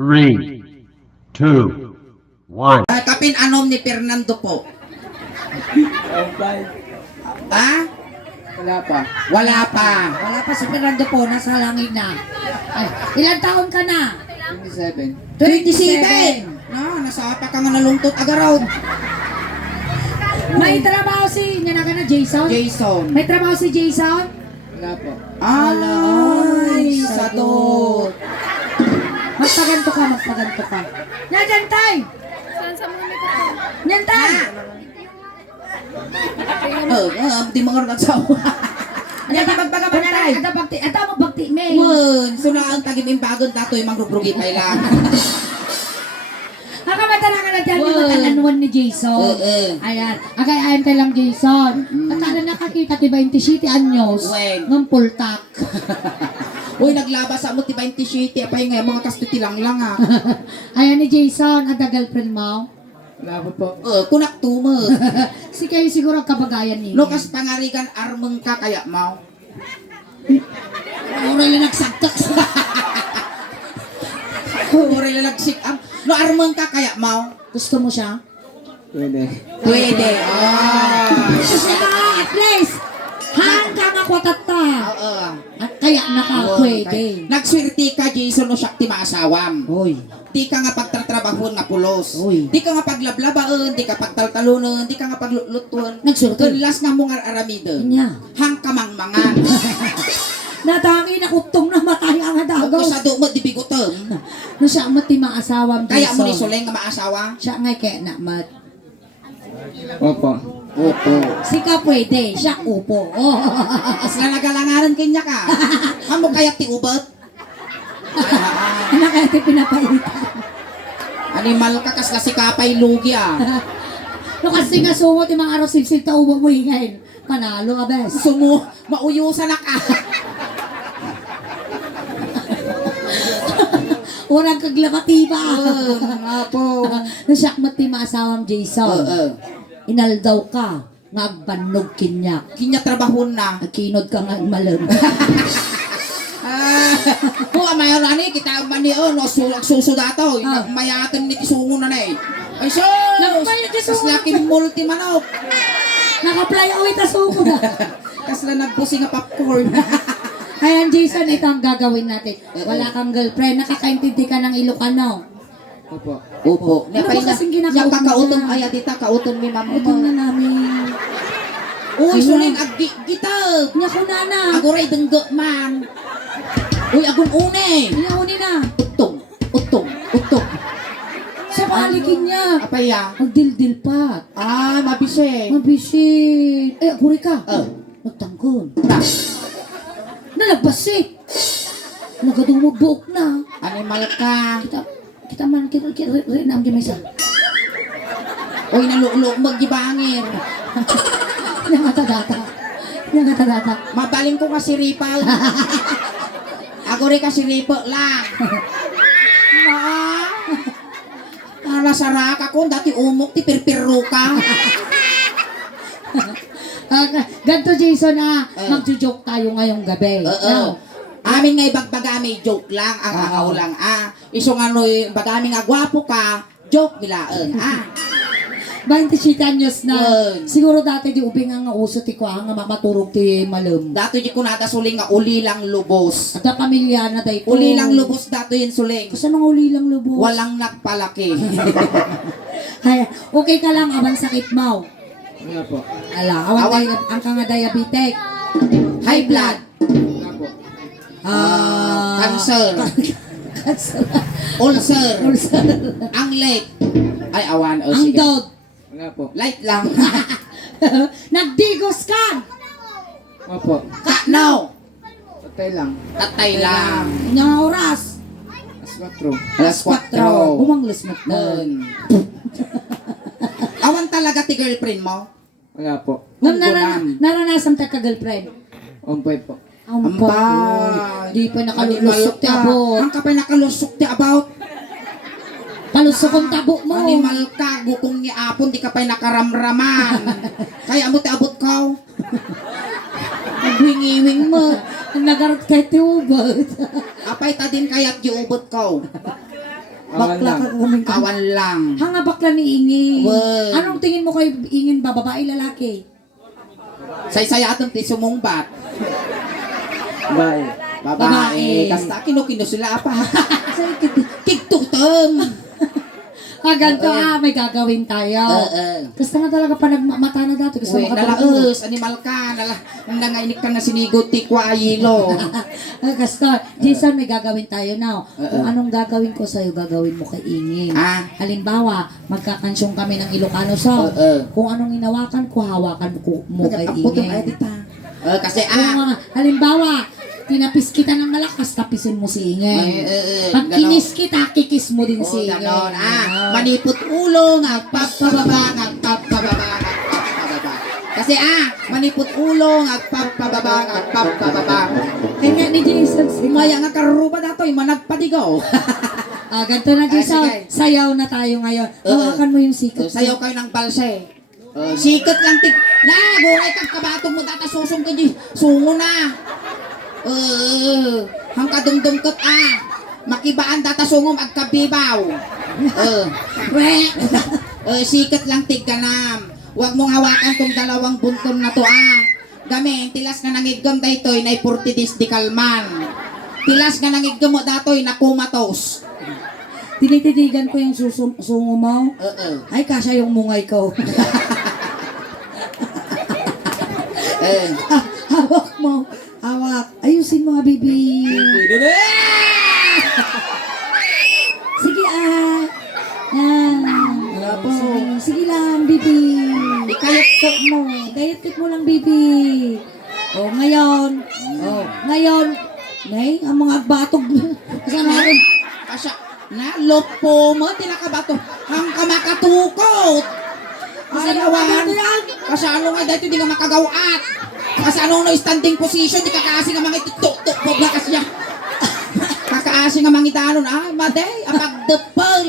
3, 2, 1. Kapin anom ni Fernando po. Ha? Wala pa. Wala pa. Wala pa si Fernando po, nasa langit na. Ay, ilang taon ka na? 27. 27. No, nasa pa ka nga nalungtot agaraw. May trabaho si, nanaka na Jason? Jason. May trabaho si Jason? Wala po. Ay, sadot. Magpaganto ka, magpaganto ka. Nandiyan tay! Nandiyan tay! Di mga nagsawa. Ano ka magpagabatay? Ata mo bagti, May. Wen, suna ang tagim-imbagon datoy mangrugrugi pa lang. Nakamata na ka na dyan yung matalanuan ni Jason. Ayan. Agay ayan tayo lang Jason. Patala nakakita ti 20 city anyos. Wen. Ng pultak. Uy, naglabas sa mo ti 20 city. Apay nga, mga kastuti lang ha. Ayan ni Jason, ada girlfriend mo. Wala po. Kunak tumo. Si kayo siguro ang kabagayan niya. Lukas pangarigan armeng ka kaya mau. Oray lang nagsagtak sa... Uray na nagsikam. No armeng ka kaya mau. Gusto mo siya? Pwede. Pwede. Gusto ka, at least. Hanggang ako tata. Oo. At kaya naka pwede. Nagswerte ka, Jason, no siya ti maasawam. Hoy. Di ka nga pagtatrabahon nga pulos. Uy. Di ka nga paglablabaon, di ka pagtaltalunon, di ka nga paglutluton. Nagsurti. Kunlas nga mong aramidon. Nya. Hang kamangmangan. Natangi na kutong na matay ang Kung adagaw. sa mo, di bigutom. No siya ang mati maasawam Jason. Kaya mo ni Soleng nga maasawa? Siya ngay kaya na mat. Opo. Opo. Sika pwede, siya upo. Oh. As na nagalangaran kanya ka. Amo kaya ti ubot? Ano kaya ito pinapalitan? Animal ka kas kasi kapay lugi No kasi nga sumot yung mga araw silsil ta ubo mo hingayin. Panalo ka bes. Sumo, mauyusan na ka. Orang kaglabatiba. Apo. No siya mati maasawam Jason. Inaldaw ka. Nga agbanog kinyak. Kinya trabahon na. Kinod ka nga malam. Kung amayon na ni, kita mani no, susudato. Mayatan ni kisungo na eh. Ay so! Nagbayad ti sungo. Kas laki multi manok. Nakaplay away ta suko na. Kas la nagbusi nga popcorn. Ayan Jason, ito ang gagawin natin. Wala kang girlfriend. Nakakaintindi ka ng Ilocano. Opo. Opo. Ano ba kasing ginagawa Yung mo kakautom dyan? ay dita, kautom ni mama Ito mo. na namin. Uy, Ano? suling gitab. Niya ko na. Ako rin denggo man. Uy, akong une. Iyauni na. Utong. Sa palikin niya. Apaya. Magdildil pa. Mabise. Mabisit. Guri ka. Nagtangkon. Na, Nalagbasit. Nagadumog buok na. animal ka. Kita man, rinam di mesa. Uy, nalulog maggibangir. Nangatadata. Mabaling ko kasi ripal. Ako rin kasi ripo lang. Nasara ka ko, dati umok, ti pirpiro ka. Ganto Jason magjo-joke tayo ngayong gabi. Oo. Amin nga ibagbaga may joke lang, ang akaw lang. Iso nga no, bagami nga gwapo ka, joke nilaan. 27 anyos na. Wen. Siguro dati di ubing nga uso ti ko nga maturog ti malam. Dato di ko nata suling nga uli lang lubos. At pamilya na day ko. Uli lang lubos dato yun suling. Kasi mga uli lang lubos. Walang nagpalaki. Ay, okay ka lang abang sakit mo. Wala po. Awan ang ka nga diabetic. High blood. Wala po. Cancer. Cancer. Ulcer. Ulcer. Ang late. Ay, awan. O, Ang sige. dog. Wala po. Light lang. Nagdigos ka. Opo. Kaknaw. Patay lang. Tatay lang. Nga oras. Alas 4. Alas 4. Bumanglas mo na. Awan talaga ti girlfriend mo? Wala po. Naranasan ta ka girlfriend. Umpay po. Ampay. Di pa nakalulusok ti abot. Ang kapay nakalusok ti about. Palusok ang tabo mo. Animal ka, gukong ni apon, di ka pa'y nakaramraman. Kaya mo ti abot ka. Nagwingiwing mo. Nagarot kay ti ubot. Apay ta din kaya't giubot ka. Bakla ka kaming ka. Awan lang. Hanga bakla ni Ingin. Wen. Anong tingin mo kay Ingin ba? Babae, lalaki? Say-saya atong ti sumungbat. Bye. Babae. Babae. Kasta kino-kino sila pa. Kigtutom. Ganito may gagawin tayo. Gusto nga talaga pa nagmamata na dati. Gusto Uy, makatulog. nalaos, animal ka, nangainik ka na sinigot ti kwa ayilo. Gusto, Jason, may gagawin tayo now. Kung anong gagawin ko sa'yo, gagawin mo kay Ingin. Halimbawa, magkakansyong kami ng Ilocano song. Kung anong inawakan ko, hawakan mo kay Ingin. Kasi Kung halimbawa, tinapis kita ng malakas, tapisin mo si Ingin. Pag ganon. kinis kita, kikis mo din si Ingin. ganon. Manipot ulo, ngagpapababa, ngagpapababa, ngagpapababa. Kasi manipot ulo, ngagpapababa, ngagpapababa. Kaya nga ni Jason, Maya nga karuba dato, managpadigaw. ganito na Jason, sige. sayaw na tayo ngayon. Hawakan mo yung sikat. Sayaw kayo ng balse. Sikat lang tig. Guray kang kabatong mo data susong ka di. Sungo na. Hang kadumdumkot makibaan data sungom agkabibaw. Sikat lang tig kanam. Huwag mong hawakan tong dalawang bunton na to Gamin, tilas nga nangigam daytoy na 40 days di kalman. Tilas nga nangigam mo datoy na kumatos. Tinititigan ko yung sungo mo. Ay, kasya yung mungay ko. Hawak mo. Hawak. Ayusin mo, baby. Sige, Wala po. Sige lang, baby. Ikayot mo. Ikayot mo lang, baby. Ngayon. Nay, ang mga batog. Kasama natin. Kasya, lopo mo, tinakabato. Hang ka makatukot. Kasi ano nga dito, di ka makagawat. Kasi ano no standing position, di kakaasi nga mga tuk-tuk, bobla kasi yan. Kakaasi nga mga itanon, maday, apagdepal.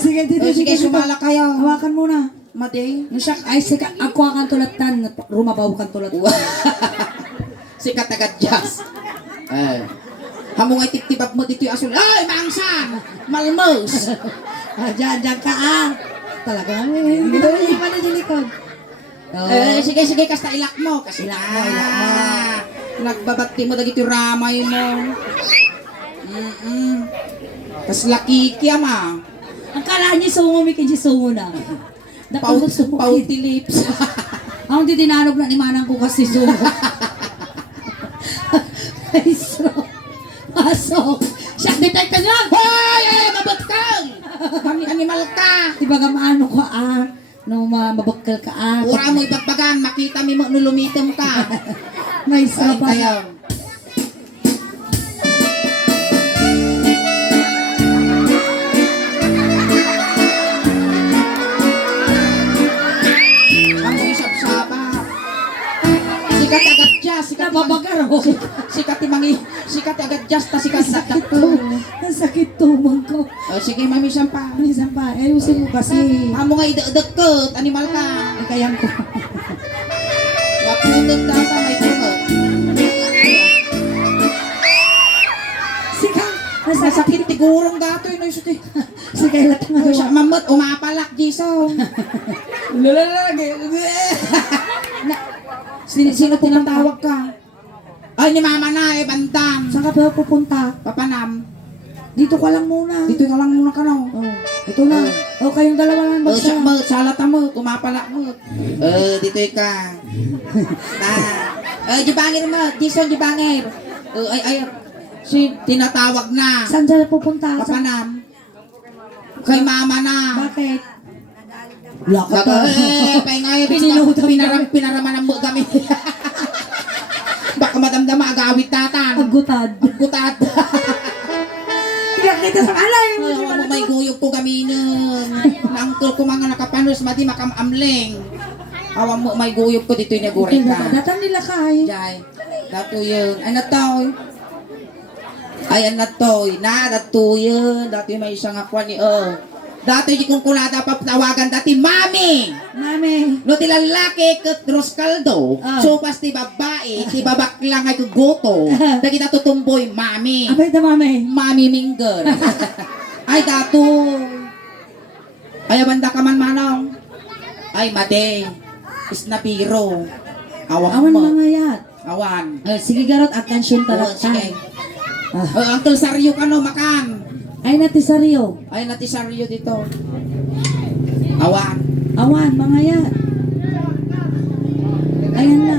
Sige, dito. Sige, sumala kayo. Hawakan muna. Maday. Ay, sige, ako ang tulatan. Rumabaw kang tulat. Sikat agad jazz. Hamong ay tiktibab mo dito yung asul. Ay, mangsan! Malmos! Diyan ka Talaga namin. Dito yung pala dyan likod. Sige, kasta ilak mo. Kasi Ilak mo. Nagbabati mo dagiti ramay mo. Tas laki kiyama. Ang kala niya sungo, may kaya sungo na. Pauti lips. Ang di dinanog na ni manang ko kasi sungo. Ay, pasok. Shock detector lang. Hoy! Mabagkal! Animal ka! Diba ka maano ko no mabakal ka Ura mo ibagbagan, makita mo nulumitem ka. May isa pa. Ang isap-sapa. Sikat agad jazz, Nababagar ako. sikat agad jazz, ta sikat sa Ang sakit tumang ko. Sige, mami pa. Minsan pa, ayusin mo kasi. Amo nga idagdagkot, animal ka. Kayang ko. Maputod data, may kumot. Sika, Masakit tigurong dato yun. Sika, ilat nga Siya mamot, umapalak, Jisong. Lalalagi. Sino tinatawag ka? Ay, ni mama na bantam. Saan ka ba pupunta? Papanam. Dito ka lang muna. Dito ka lang muna ka no. Ito na. Kayong dalawa lang Siya magsa. mo, salat mo, tumapalak mo. Dito ka. Jibangir mo, Jisong jibangir. Ay, tinatawag na. Saan dyan pupunta? Papanam. Kay mama na. Bakit? Pinaraman mo kami. Baka madamdama agawit tatan. Agutad. Agutad. Kaya kita sa alay. May guyog po kami nun. Naangkol ko mga nakapanos, mati makamamling. Awang mo may guyog ko dito yung naguray ka. Datan nila kay. Jai. Dato yun. Ay natoy. Ay natoy. Na dato yun. Dato yung may isang akwa ni Dati di kong kunada pa tawagan dati, Mami! Mami. No ti lalaki ket Roscaldo, Ah. so pas ti babae, ti babaklang ay kugoto, da kita tutumboy, Mami! Abay da mami. Mami Mingger. Ay dato. Ay banda ka man manong. Ay made. Isnapiro. Awan Awan mo. mga yat. Awan. Sige garot at kansyon Oo, talat sige. Ah. Uncle Saryo ka no, makan. Ay natisaryo. Ay nati Saryo dito. Awan. Awan mga yat. Ayan na.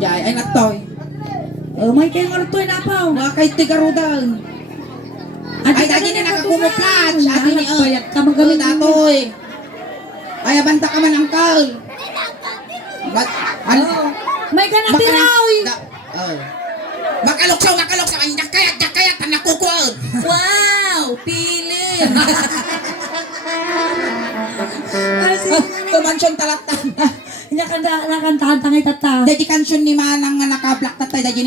Yay, ay natoy. May kayo martoy na pa. Mga kay tigarudan. Ay, dati na nakakumuplat. Sabi ni, Payag ka oh, magaling. datoy. Ay, abanta ka man, uncle. May kanatiraw. Makaluksaw. Ang dakayat, ang nakukuod. Wow! Pilin! Kumansyon talatan. Nakantahan tangay tata. Dadi kansyon ni manang nga naka-black tatay. Dadi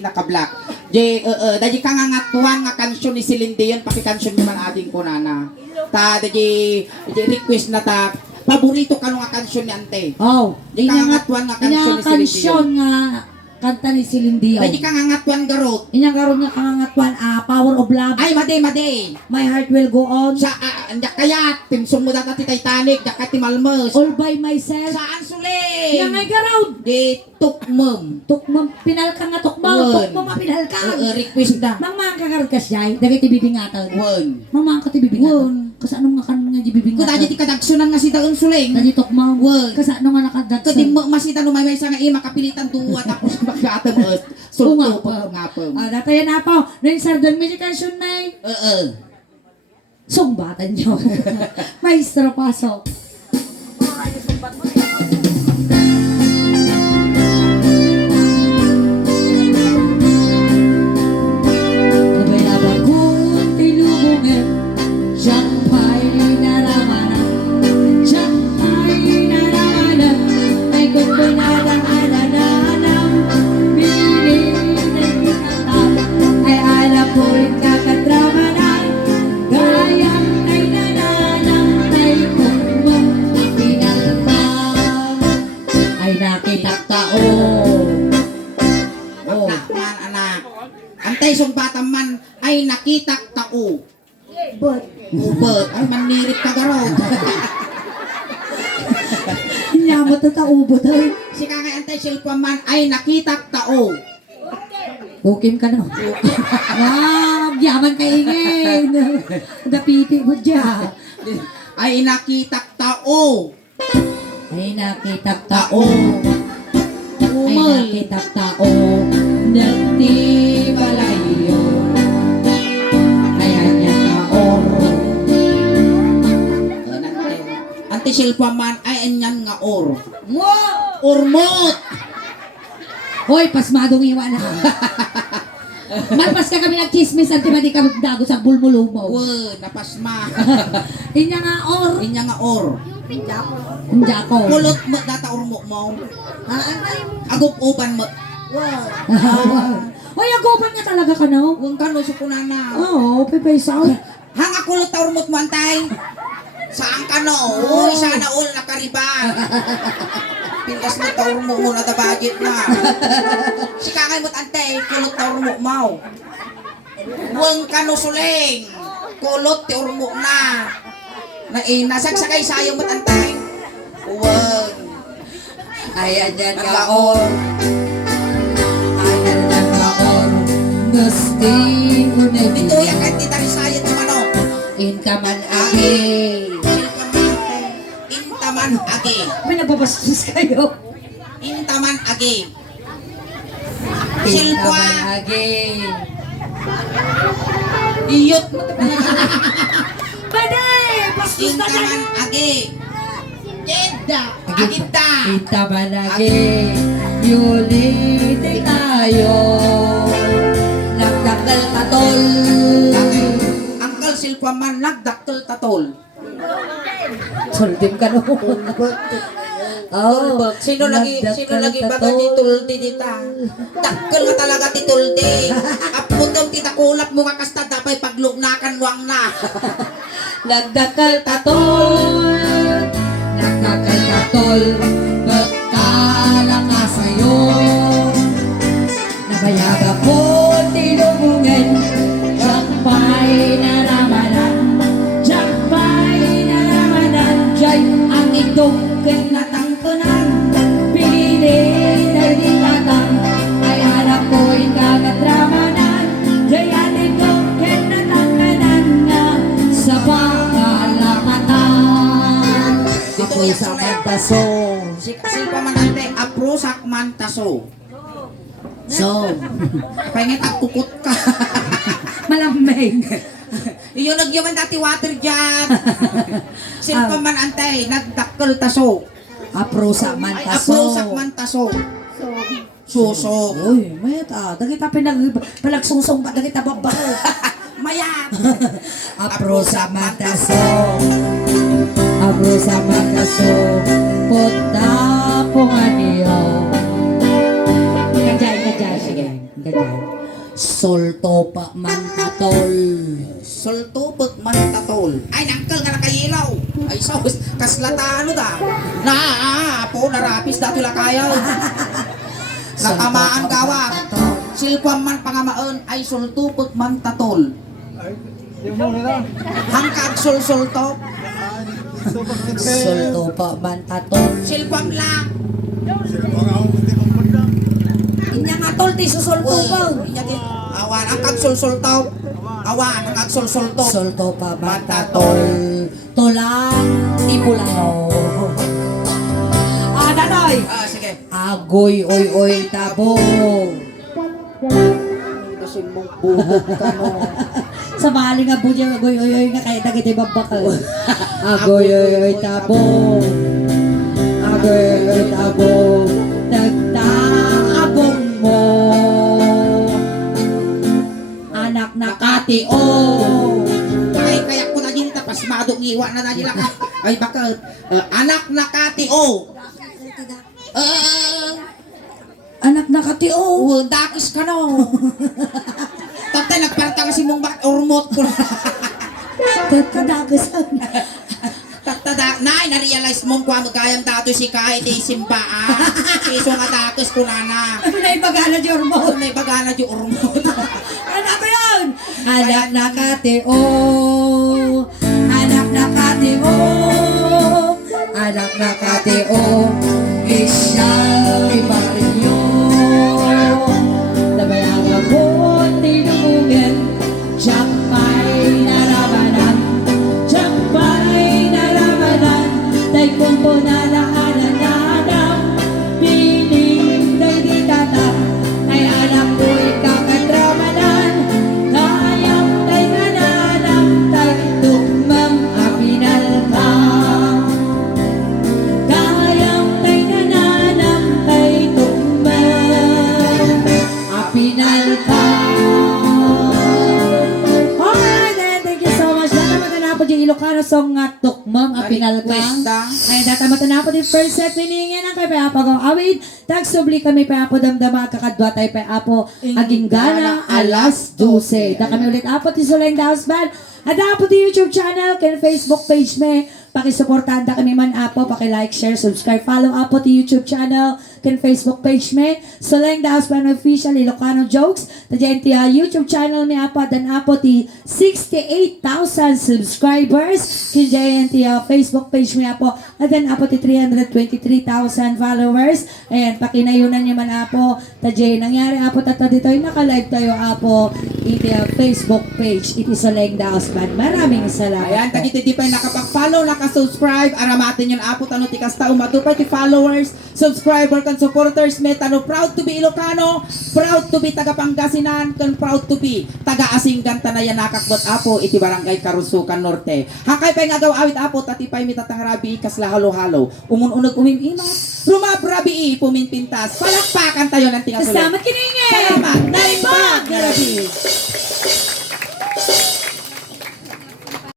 naka-black. Dadi kangangatuan nga kansyon ni Celine Dion. Pakikansyon ni man ading ko nana. Dadi request na ta. Paborito ka nung nga kansyon ni ante. Oh, Di kangangatuan nga kansyon ni Celine Dion. kansyon nga kanta ni Celine Dion. Dadi kangangatuan garot. Inyang karon nga kangangatwan, Power of Love. Ay, made. My Heart Will Go On. Sa, andak kaya, timsong mo data ti Titanic, daka ti Malmos. All by Myself. Saan suling? Yang ay garawd. Di tukmem. Tukmam, pinalka nga tukmaw. Wen. Tukmam, pinalka. Request na. Mang kagarod ka siya, dagay ti bibingatan. Wen. Mang ka ti bibingatan. Kasi anong nga kanong nga di Kung bibingatan. tayo ti kadagsunan nga si Daon Suling. Dadi tukmaw. Wen. Kasi anong nga nakadagsan. Kadi masita no may sa nga makapilitan tuwa tapos magkaatam us. Oo nga Sulto pa. pa nga pa. Data yan na po. Noong sardon medikasyon na sumbatan nyo. Maestro, pasok. Sabay na bagong tilubungin, siyang pa'y naramanan. Siyang pa'y naramanan, ay kung pinadaan-ananan. Binitin ang ay alam po rin kakadramanan. Gayang ay nananang ay kung pinagpang ay nakitak tao. Oh. Anak. Antay song bata man ay nakitak tao. But, Ubot. Ay manirip ka garot. nyamot na taubot ay. Si kakay antay silpa man ay nakitak tao. Bukim ka na. Wow, yaman ka ingin. Dapipi mo dyan. Ay nakitak tao. Ay nakitak tao. Ay Umay. nakitak tao. Nagdi malayo. Kaya niya taor. Ante silpa man ay anyan nga or. Wow! Urmot. Hoy, pasmadong iwan na. Malpas ka kami nagchismis at di ka magdago sa bulmulumo. Napasma. Inya nga or. Inya nga or. Hindi ako. Kulot mo data urmot mo. Agup-upan mo. Hoy, agopan nga talaga ka no? Huwag ka no, sukunana. Oo, pipaysaw. Hanga kulot ta urmot mo antay. Saan ka no? Uy, sana all nakariban. Pindas mo ta urmot mo na tabagit na. Si kakay mo't antay, kulot ta urmot mo. Huwag ka no suling. Kulot ti urmot na. Nasagsakay sayo mo't antay. Huwag. Ayan yan ka, or. Ayan yan ka or. Gusti unin. Dito yan kahit di tari sayo ti manok. Inkaman agi. Intaman agi. May nababastos kayo. Intaman agi. Silpa. Inkaman agi. Iyot mo. Pwede! Bastos na Intaman kayo! agi. Jedda. Agita. Inkaman agi. Yulite tayo. Nagdakal katol. Uncle Silpa man nagdakkel tatol. Sultim ka noon. Oh, Sino lagi baga ti tuldi dita? Dakkel nga talaga ti tuldi. Apot daw titakulap mo ka kasta dapay paglugnakan wang na. Nagdakal katol, nagdakal katol, betala ka sa'yo. Nabayaga po tinubungan, jakpay naramanan, jay ang itong kinatangkunan. Pili na di tatang, ay hanap ko'y kagatramanan, jay ang itong kinatangkunan nga sa pakalakatan. Ako'y sa magtaso. Si pamanante, aprosak man taso. So, Pangit at kukut ka. malamig. Iyon nagyaman dati water dyan. Silpa man antay, nagdakkel taso. Aprosa man Ay, taso. aprosak man taso. Suso. Uy, mayat dagita palagsusong ba, dagita babaho. Mayat. Aprosa man taso. Aprosa man taso. Puta po nga niyo. Kajay. Sige, kajay. Solto pa man katol. Sultupot man tatol. Ay, nangkal nga nakayilaw. Ay, sos, kaslatano da. Po, narapis dati lakayaw. Natamaan gawa. Silpam man pangamaon ay sultupot man tatol. Hangkag sulsulto. Solto pa man katol. Silpam lang. Inya nga tol, ti susolto pa. Awan, hangkag sulsulto. Awan, hangkag sulsulto. Solto pa man katol. Tulang tipulaw. Danoy! Sige. Agoy, oy, tabo. Kasi mong buhok ka no. Sa bali nga po dyan, agoy, oy, nga kaya dagiti babakal. Agoy, oy, tabo. Agoy, oy, tabo. Nagtaabong mo. Anak na katio. Ay, kaya ko na din tapas madong iwa na nila ka. Ay, bakal. Anak na katio. Anak na katio. Dakis ka no. Tatay, nagparta kasi mong urmot ko. Kadagasan. Nay, na-realize mong kung ano kayang dato si kahit simbaan. Piso nga datos ko na. Ano na ibagana di ormo? May bagana di urmot. Anak ko yun! Anak na katio. Anak na katio. Anak na katio. Isya'y marinyo. Nabayaga po tinungan. Jakpay naramanan. Jakpay naramanan. Tay kumpo na naanan. Piling day di tatang. Ay anak ko'y kakadramanan. Kayang tay nananam. Tay tumam apinal ka. Kayang tay nananam. Tay tumam apinal ka. Alright, then thank you so much. Data matanapod yung Ilocano song nga tukmang apinal ka. Ay data matanapod yung first set piningin ang kay Payapo kong awid. Tagsubli kami Payapo damdama kakadwa tayo Payapo aging gana alas 12. Da kami ulit apo ti Suleng Daos Band. At apo ti YouTube channel ken Facebook page me. Pakisuportahan da kami man apo, paki-like, share, subscribe, follow apo ti YouTube channel ken Facebook page me. Suleng Daos Band official Ilocano jokes. Tadyan ti YouTube channel mi apo dan apo ti 68,000 subscribers. Ken ti Facebook page mi apo at dan apo ti 323,000 followers. Ayan, pakinayunan niyo man apo. Tadyan nangyari apo tata dito naka-live tayo apo iti Facebook page iti Suleng Daos Band. Maraming salamat. Ayan, tagiti di pa nakapag-follow, naka-subscribe, aramatin yun apo tano ti kasta umatupay ti followers, subscriber kan supporters me tano proud to be Ilocano, proud to be taga Pangasinan, kan proud to be taga Asinggan tanayan nakakbot apo iti barangay Karusukan Norte. Hakay pay nga awit apo tatipay mi tatangarabi kasla halo-halo. Umun-unog umimimas, rumabrabi puminpintas. Palakpakan tayo ng tinga Kasama kiningin! Salamat. Naibag! Garabi!